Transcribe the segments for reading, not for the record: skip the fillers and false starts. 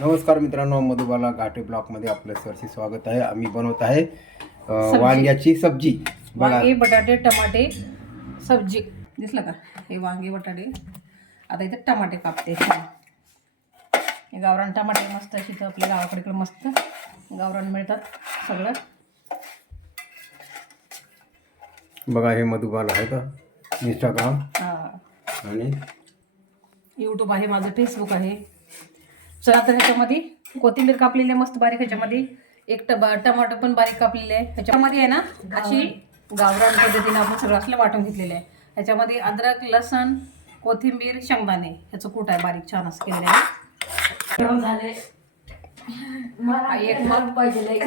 नमस्कार मित्रांनो, मधुबाला घाटे ब्लॉकमध्ये आपलं सरसे स्वागत आहे. आम्ही बनवत आहे वांग्याची सब्जी. वांगे बटाटे टमाटे सब्जी. दिसलं का? हे वांगे बटाटे. आता इथे टमाटे कापते. हे गावरान टमाटे मस्त अशी तर आपल्या गावाकडे मस्त गावरान मिळतात सगळं. बघा, हे मधुबाला आहे का इंस्टाग्राम आणि यूट्यूब आहे, माझं फेसबुक आहे. चला तर ह्याच्यामध्ये कोथिंबीर कापलेली आहे मस्त बारीक. ह्याच्यामध्ये एक टमाटर पण बारीक कापलेले आहे. ह्याच्यामध्ये आहे ना अशी गावरान पद्धतीने आपण सगळं असलं वाटून घेतलेलं आहे. ह्याच्यामध्ये अद्रक, लसण, कोथिंबीर, शेंगदाणे ह्याचं कूट आहे बारीक छान असं केलेलं आहे. गरम झाले एक मग पाहिजे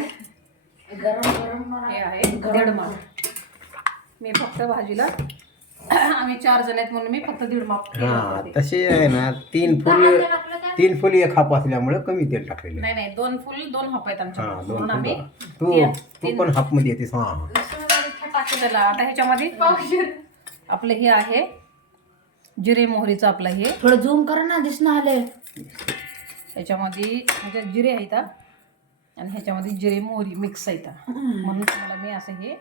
गरम हे आहे 1.5 माप. मी फक्त भाजीला आम्ही 4 जण आहेत म्हणून मी फक्त 1.5 माप. तसे आहे ना, तीन फुल एक हाप असल्यामुळे कमी तेल टाकलेलं. नाही 2 फुल 2 हाप आहेत आमच्या. दोन आम्ही तू पण हाप मध्ये येतेस. त्याला आता ह्याच्यामध्ये आपलं हे आहे जिरे मोहरीचं. आपलं हे थोडं झूम करा ना, दिसणं आले. ह्याच्यामध्ये म्हणजे जिरे आहेत आणि ह्याच्यामध्ये जिरे मोहरी मिक्स आहेत म्हणून तुम्हाला मी असं हे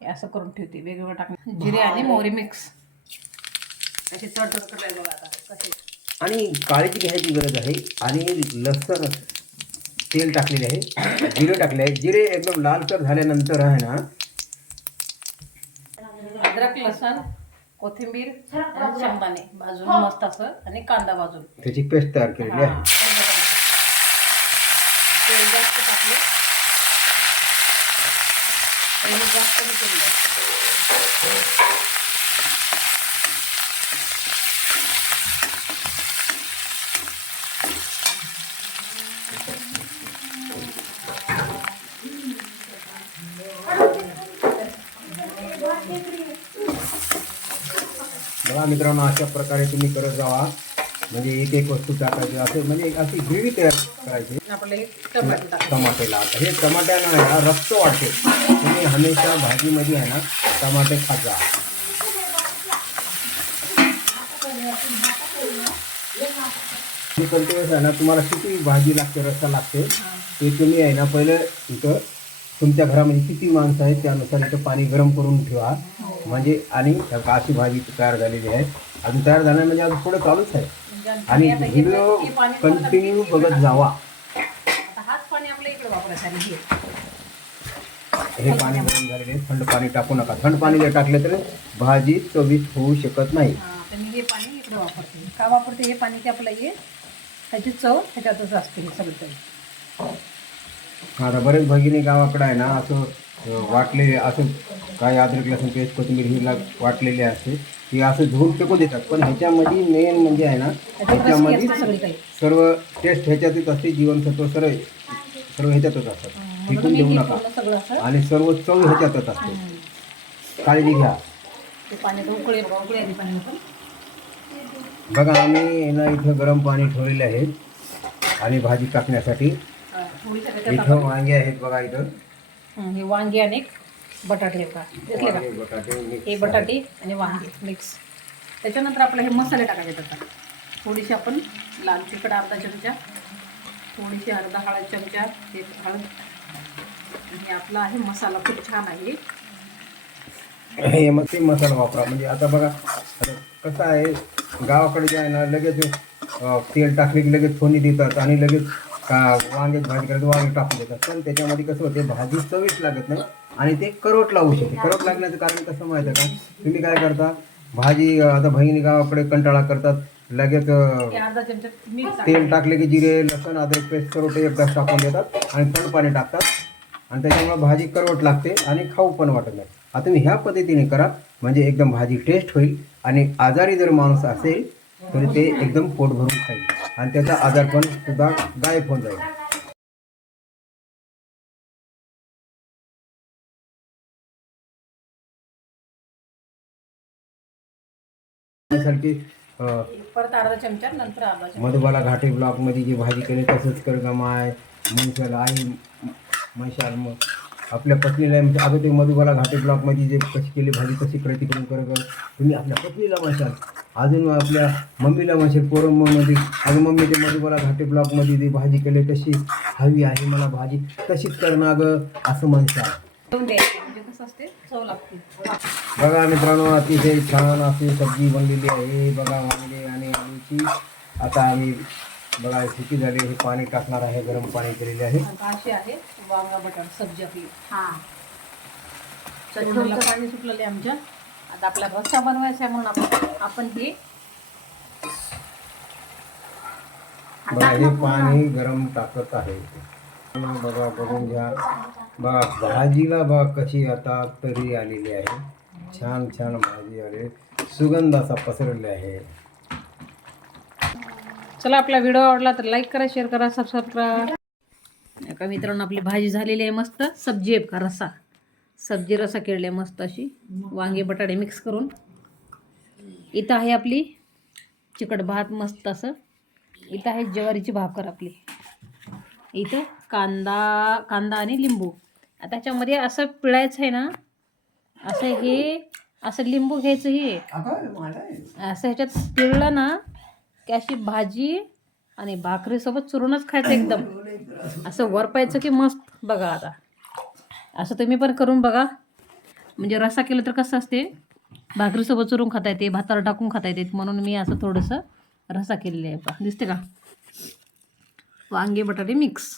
असं करून ठेवते. वेगवेगळं टाकणं जिरे आणि मोहरी मिक्स असे चटचट आहे बघा आता कसे. आणि काळजी घ्यायची गरज आहे. आणि लसण तेल टाकलेले आहे, जिरे टाकले आहे. जिरे एकदम लालसर झाल्यानंतर आहे ना अद्रक, लसण, कोथिंबीर आणि शेंगदाणे भाजून मस्त असं आणि कांदा भाजून त्याची पेस्ट तयार केलेली आहे. तेल जास्त टाकले आणि जास्त केलं. बघा मित्रांनो, अशा प्रकारे तुम्ही करत जावा. म्हणजे एक वस्तू टाकायची असं, म्हणजे अशी ग्रेव्ही तयार करायची. आपले टमाटे टाकले. टमाटेला आता हे टमाट्यानं आहे ना रक्त वाटते. तुम्ही हमेशा भाजीमध्ये आहे ना टमाटे खात जा. मी कोणत्या वेळेस आहे ना, तुम्हाला किती भाजी लागते, रस्सा लागते ते तुम्ही आहे ना पहिलं इथं तुमच्या घरामध्ये किती माणसं आहेत त्यानुसार इथं पाणी गरम करून ठेवा. म्हणजे आणि अशी भाजी तयार झालेली आहे. अजून तयार झाल्या म्हणजे अजून पुढे चालूच आहे. आणि व्हिडिओ कंटिन्यू बघत जावा. हाच पाणी आपल्या इकडे वापरायचं आहे. हे पाणी गरम झालेले आहे. थंड पाणी टाकू नका. थंड पाणी जर टाकलं तर भाजी चविष्ट होऊ शकत नाही. तर मी हे पाणी इकडे वापरते. का वापरते हे पाणी? ते आपलं हे ह्याची चव ह्याच्यातच असते सगळं काही. आता बरेच भगिनी गावाकडे आहे ना असं वाटलेले, असं काही अद्रक लसूण पेस्ट कोथिंबीर ही वाटलेली असते ती असं धुवून फेकू देतात. पण ह्याच्यामध्ये मेन म्हणजे आहे ना, ह्याच्यामध्ये सगळी काही सर्व टेस्ट ह्याच्यातच असते. जीवनसत्व सर्व ह्याच्यातच असतात. फेकून देऊ नका. सगळं असं आणि सर्व चव ह्याच्यातच असते. काळजी घ्या. ते पाण्यात उकळी आली पाणी पण. बघा, आम्ही ना इथं गरम पाणी ठेवलेले आहे आणि भाजी टाकण्यासाठी. इथं वांगे आहेत बघा. इथं हे वांगे आणि बटाटे का घेतले का? बटाटे हे बटाटे आणि वांगे मिक्स. त्याच्यानंतर आपलं हे मसाले टाकायचे त्याचा. थोडीशी आपण लाल तिखट अर्धा चमचा, थोडीशी अर्धा हळद चमचा, एक हळद. आणि आपला आहे मसाला खूप छान आहे. हे मग ते मसाला वापरा. म्हणजे आता बघा, आता कसं आहे गावाकडे जे आहे ना लगेच तेल टाकले की लगेच फोडणी देतात आणि लगेच वांग्याची भाजी करायचं वांगे टाकून देतात. पण त्याच्यामध्ये कसं होते, भाजी चविष्ट लागत नाही आणि ते करवट लागू शकते. करवट लागण्याचं कारण कसं माहिती आहे का? तुम्ही काय करता, भाजी आता बहिणी गावाकडे कंटाळा करतात. लगेच अर्धा चमचा मीठ तेल टाकले की जिरे लसूण अद्रक पेस्ट करवट एकदाच टाकून देतात आणि थंड पाणी टाकतात आणि त्याच्यामुळे भाजी करवट लागते आणि खाऊ पण वाटत नाही. आता तुम्ही ह्या पद्धतीने करा म्हणजे एकदम भाजी टेस्ट होईल. आणि आजारी जर माणूस असेल तर ते एकदम पोट भरून खाईल आणि त्याचा आजारपण सुद्धा गायब होऊन जाईल. परत अर्धा चमचा, नंतर अर्धा चमचा. मधुबाला घाटे ब्लॉकमध्ये जी भाजी केली तसंच कर गमाय म्हणशाल आई म्हणशाल. मग आपल्या पत्नीला म्हणजे आता ते मधुबाला घाटे ब्लॉकमध्ये जे कशी केली भाजी तशी कृती करून करत तुम्ही आपल्या पत्नीला म्हणशाल, अजून आपल्या मम्मीला म्हणशाल पोरमध्ये, अजून मम्मी ते मधुबाला घाटे ब्लॉकमध्ये जी भाजी केली तशी हवी आहे मला भाजी तशीच करणं गं असं म्हणशाल. म्हणजे कसं असते चव लागते. बघा मित्रांनो, अतिशय छान अशी सब्जी बनलेली आहे. बघा वांगे आणि आलूची. आता आम्ही बघा शिटी झाली, हे पाणी टाकणार आहे, गरम पाणी केलेले आहे. आता अशी आहे वांगा बटाटा सब्जी आपली. हा चटणीला पाणी सुटलेलं आहे आमच्या. आता आपला रस्सा बनवायचा आहे म्हणून आपण हे बघा हे पाणी गरम टाकत आहे. बघा बघून घ्या. बघा भाजीला बघा कशी आता तरी आलेली आहे. छान छान भाजी आली, सुगंध असा पसरलेला आहे. चला, आपला व्हिडिओ आवडला तर लाईक करा, शेअर करा, सबस्क्राईब करा. एका मित्रांनो आपली भाजी झालेली आहे मस्त. सब्जी आहे का रस्सा, सब्जी रस्सा केलेली आहे मस्त अशी वांगे बटाटे मिक्स करून. इथं आहे आपली चिकट भात मस्त असं. इथं आहे ज्वारीची भाकर आपली. इथं कांदा आणि लिंबू. आता त्याच्यामध्ये असं पिळायचं आहे ना, असं हे असं लिंबू घ्यायचं, हे असं ह्याच्यात पिळलं ना की अशी भाजी आणि भाकरीसोबत चुरूनच खायचं एकदम. असं वरपायचं की मस्त. बघा आता असं तुम्ही पण करून बघा. म्हणजे रस्सा केलं तर कसं असते, भाकरीसोबत चुरून खाता येते, भातावर टाकून खाता येते. म्हणून मी असं थोडंसं रस्सा केलेलं आहे. दिसते का, वांगे बटाटे मिक्स.